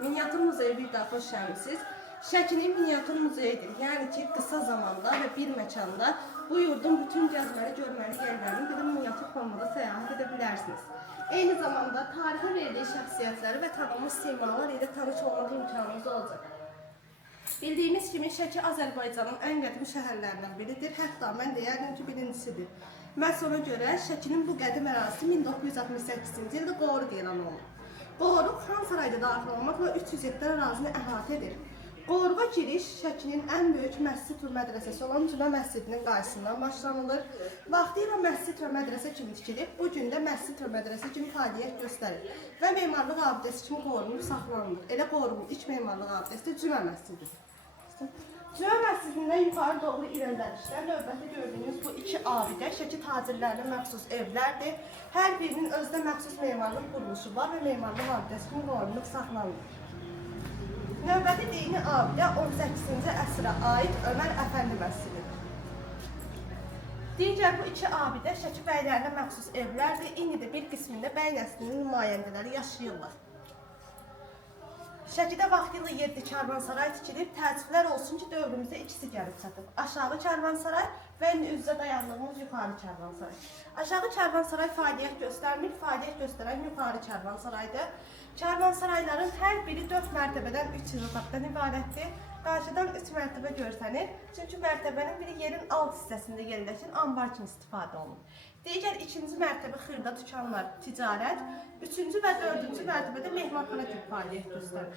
Miniatür muzeyi bir daha xoş gəlmisiniz. Şəkinin miniatür muzeyidir. Yəni ki, qısa zamanda və bir məkanda bu yurdun bütün gəzməli, görməli yerlərini bir də miniatür formada səyahət edə bilərsiniz. Eyni zamanda tarixə verdiyi şəxsiyyətləri və tanınmış simalar ilə tanış olmaq imkanınız olacaq. Bildiyimiz kimi Şəki Azərbaycanın ən qədim şəhərlərindən biridir. Hətta mən deyərdim ki, birincisidir. Məhz ona görə Şəkinin bu qədim ərazisi 1968-ci ildə Qoruq elan olunur. Qoruq Xan Sarayda daxil olmaqla 300 hektar ərazini əhatə edir. Qoruğa giriş Şəkinin ən böyük məscid və mədrəsəsi olan Cümə məscidinin qarşısından başlanılır. Vaxtilə məscid və mədrəsə kimi tikilib, bu gün də məscid və mədrəsə kimi fəaliyyət göstərir və memarlıq abidəsi kimi qorunub saxlanılır. Elə Qoruğun iç memarlıq abidəsi də Cümə məscididir. Cümə məscidindən yuxarı doğru irəlilənişdə növbəti gördüyünüz bu iki abidə Şəki tacirlərinə məxsus evlərdir. Hər birinin özdə məxsus memarlıq quruluşu var və memarlıq abidəsi kimi qorunub saxlanılır. Növbəti dini abidə 18-ci əsrə aid Ömər Əfəndi məscididir. Digər bu iki abidə Şəki bəylərinə məxsus evlərdir. İndi də bir qismində bəy nəslinin nümayəndələri yaşayırlar. Şəkidə vaxtilə 7 karvansaray tikilib, təəssüflər olsun ki, dövrümüzdə ikisi gəlib çatıb. Aşağı karvansaray və indi üzrə dayandığımız yuxarı karvansaray. Aşağı karvansaray fəaliyyət göstərmir, fəaliyyət göstərən yuxarı karvansaraydır. Karvansarayların hər biri 4 mərtəbədən 300 otaqdan ibarətdir. Qarşıdan 3 mərtəbə görsənir, çünki mərtəbənin biri yerin alt hissəsində yerləşir, ambar kimi istifadə olunur. Digər ikinci mərtəbə xırda dükanlar, ticarət, üçüncü və dördüncü mərtəbədə mehmanxana kimi fəaliyyət göstərir.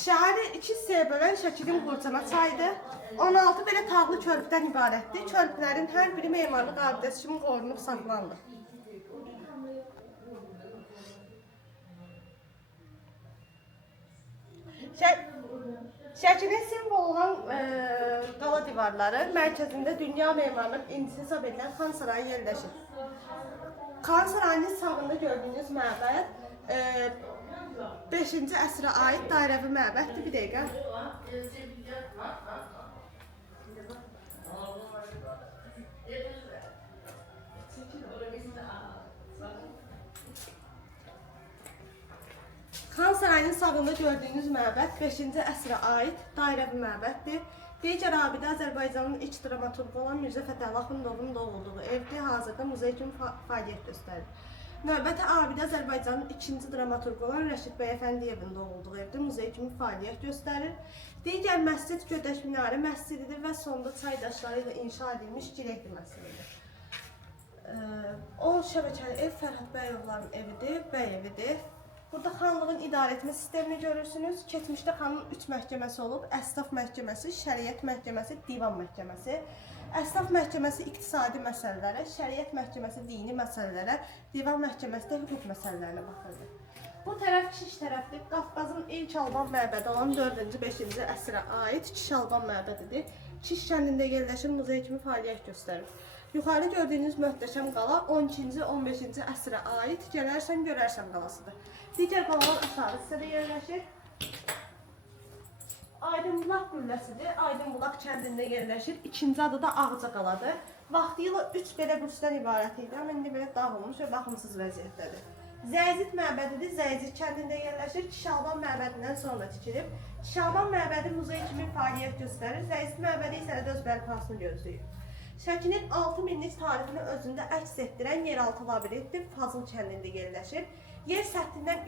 Şəhəri 2 hissəyə bölən Şəkinin Qurcana çayıdır. 16 belə tağlı körpüdən ibarətdir. Körpülərin hər biri memarlıq abidəsi kimi qorunub saxlanılır. Şəkinin simvol olan qala divarları mərkəzində dünya memarlıq incisi hesab edilən Xan Sarayı yerləşir. Xan Sarayının sağında gördüyünüz məbəd 5-ci əsrə aid dairəvi məbəddir. Bir dəqiqə. Xan Sarayının sağında gördüyünüz məbəd 5-ci əsrə aid dairəvi məbəddir. Digər abidə Azərbaycanın ilk dramaturqu olan Mirzə Fətəli Axundovun doğulduğu evdir. Hazırda muzey kimi fəaliyyət göstərir. Növbəti abidə Azərbaycanın ikinci dramaturqu olan Rəşid bəy Əfəndiyevin doğulduğu evdir. Muzey kimi fəaliyyət göstərir. Digər məscid Gödək Minarə məscididir və sonda çay daşları ilə inşa edilmiş Girəkli məscididir. O şəbəkəli ev Fərhad Bəyovların evidir, bəy evidir. Burada xanlığın idarə etmə sistemini görürsünüz. Keçmişdə xanın 3 məhkəməsi olub. Əsnaf məhkəməsi, şəriət məhkəməsi, divan məhkəməsi. Əsnaf məhkəməsi iqtisadi məsələlərə, şəriət məhkəməsi dini məsələlərə, divan məhkəməsi də hüquq məsələlərinə baxırdı. Bu tərəf Kiş tərəfdir. Qafqazın ilk Alban məbədi olan 4-5-ci əsrə aid Kiş Alban məbədidir. Kiş kəndində yerləşir, muzey kimi fəaliyyət göstərir. Yuxarı gördüyünüz möhtəşəm qala 12-ci, 15-ci əsrə aid Gələrsən Görərsən qalasıdır. Digər qalalar aşağı hissədə yerləşir. Aydınbulaq qülləsidir. Aydınbulaq kəndində yerləşir. İkinci adı da Ağca qaladır. Vaxtilə 3 belə bürsdən ibarət idi, amma indi belə dağılmış və baxımsız vəziyyətdədir. Zəyzid məbədidir. Zəyzid kəndində yerləşir. Şalban məbədindən sonra tikilib. Şalban məbədi muzey kimi fəaliyyət göstərir. Zəyzid məbədi isə öz bərpasını gözləyir. Şəkinin 6000 illik tarixini özündə əks etdirən yeraltı labirintdir. Fazıl kəndində yerləşir. Yer səthindən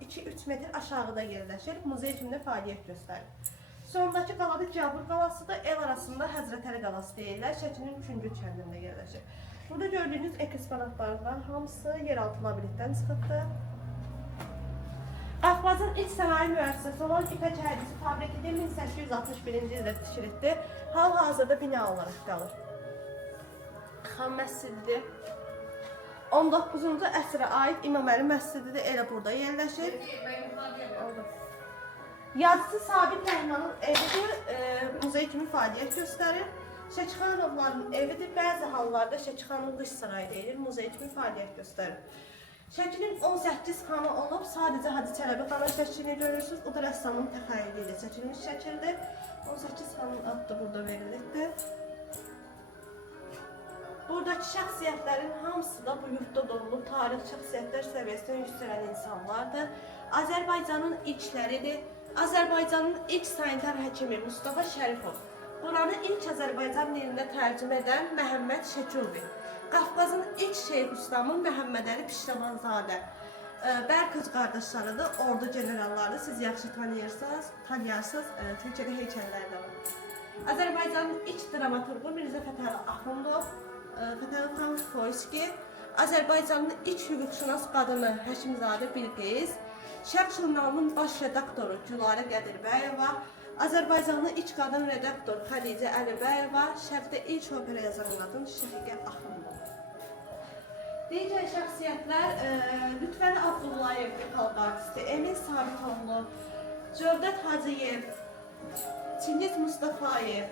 2-3 metr aşağıda yerləşir. Muzey kimi fəaliyyət göstərir. Sondakı qalada Cabur qalasıdır. El arasında Həzrətəli qalası deyirlər. Şəkinin 3-cü kəndində yerləşir. Burada gördüyünüz eksponatlardan hamısı yeraltı labirintdən çıxıbdır. Qafqazın ilk sənaye müəssisəsi olan İpək Hərdisi fabrikində 1861-ci ildə tikilibdir. Hal-hazırda bina olaraq qalır. Xan məscididir. 19-cu əsrə aid İmaməli məscidi də elə burada yerləşir. Yazıcı Sabit Rəhmanın evidir, muzey kimi fəaliyyət göstərir. Şəkixanovların evidir, bəzi hallarda Şəkixanov dış sarayı deyilir, muzey kimi fəaliyyət göstərir. Şəkinin 18 xanı olub, sadəcə Hacı Çələbi xana şəklini görürsünüz. O da rəssamın təxəyyülü ilə çəkilmiş şəkildir. 18 xanın adı burada verilirdir. Bu Buradaki şəxsiyyətlərin hamısı da bu yurtda doğulub, tarix şəxsiyyətlər səviyyəsində yüksələn insanlardır. Azərbaycanın ilkləridir. Azərbaycanın ilk sanitar həkimi Mustafa Şərifov. Buranı ilk Azərbaycan dilində tərcümə edən Məhəmməd Şəkiovi. Qafqazın ilk şeyh ustamı Məhəmməd Əli Piştavanzadə. Bərkız qardaşlarıdır, ordu generalları. Siz yaxşı tanıyarsınız. Türkiyədə heykəllər də var. Azərbaycanın ilk dramaturqu Mirzə Fətəli Axundov, Fətəli xan Foyski. Azərbaycanın ilk hüquqşünas qadını Həkimzadə Bilqeyis. Şərq jurnalının baş redaktoru Gülarə Qədirbəyova. Azərbaycanlı ilk qadın redaktor Xədicə Əlibəyeva, Şərqdə ilk opera yazan qadın Şəfiqə Axundova. Digər şəxsiyyətlər Lütfəli Abdullayev, xalq artisti, Emin Sabitoğlu, Cövdət Hacıyev, Çingiz Mustafayev,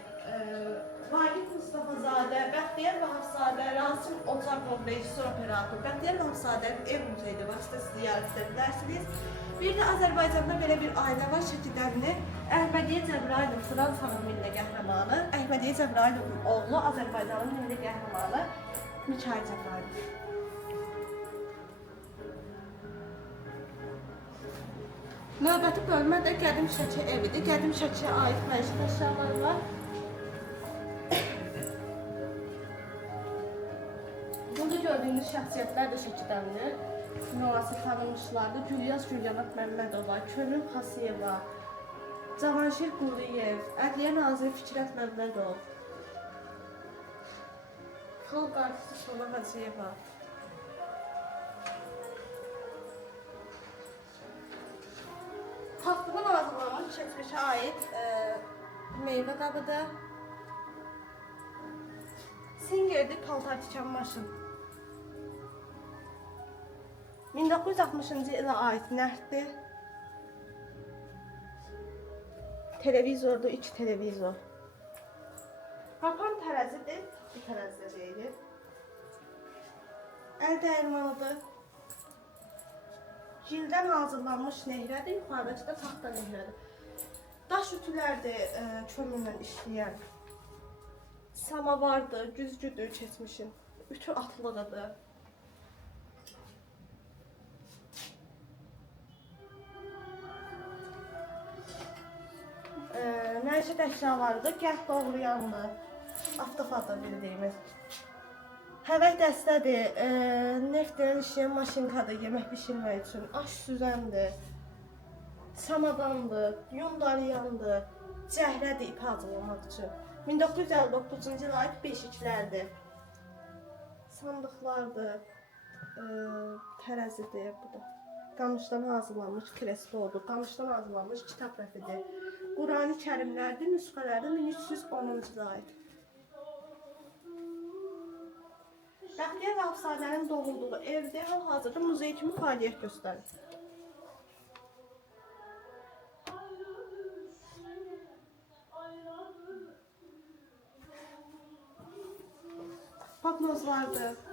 Vagif Mustafazadə, Bəxtiyar Vahabzadə, Rasim Ocaqov, rejissor operator. Bəxtiyar Vahabzadənin ev muzeydə var, siz ziyarət edə bilərsiniz. Bir də Azərbaycanda belə bir ailə var, Şəkidəmli. Əhmədiyyə Cəbrayilov, Fransanın milli qəhrəmanı. Əhmədiyyə Cəbrayilovun oğlu, Azərbaycanın milli qəhrəmanı Mikayıl Cəbrayilov. Növbəti bölmə də Qədim Şəki evidir. Qədim Şəkiyə aid məişət əşyaları var. Burada gördüyünüz şəxsiyyətlər də Şəkidəmli. Müasir tanınmışlardır. Gülyaz Gülyanat Məmmədova, Könül Xasiyeva, Cavanşir Quliyev, Ədliyyə Naziri Fikrət Məmmədov, xalq artisti Sona Hacıyeva. Taxtımın hazırlanmış keçmişə aid meyvə qabıdır. Singerdi paltar tikan maşın. 1960-cı ilə aid nərddir. Televizordur, 2 televizor. Qapan tərəzidir, bu tərəzidə deyilir. Əl dəyirmanıdır. Gildən hazırlanmış nehrədir, yuxarıdakı da taxta nehrədir. Daş ütülərdir, kömürlə işləyən. Samavardır, güzgüdür keçmişin. Ütü atlığıdır. Məişət əşyalarıdır, gəh doğrayandır, avtofatdır bildiyimiz. Həvək dəstədir, neftdən işləyən maşinkadır, yemək pişirmək üçün, aş süzəndir, samadandır, yun dalayandır, cəhrədir ip hazırlamaq üçün. 1959-cu ilə aid beşiklərdir, sandıqlardır, tərəzidir, bu da. Qamışdan hazırlanmış kreslodur, qamışdan hazırlanmış kitab rəfidir, Qurani kərimlərdir, nüsxələrdir 1310-cu ilə aid. Bəxtiyar Vahabzadənin doğulduğu evdə hal-hazırda muzey kimi fəaliyyət göstərir. Pablozlardır.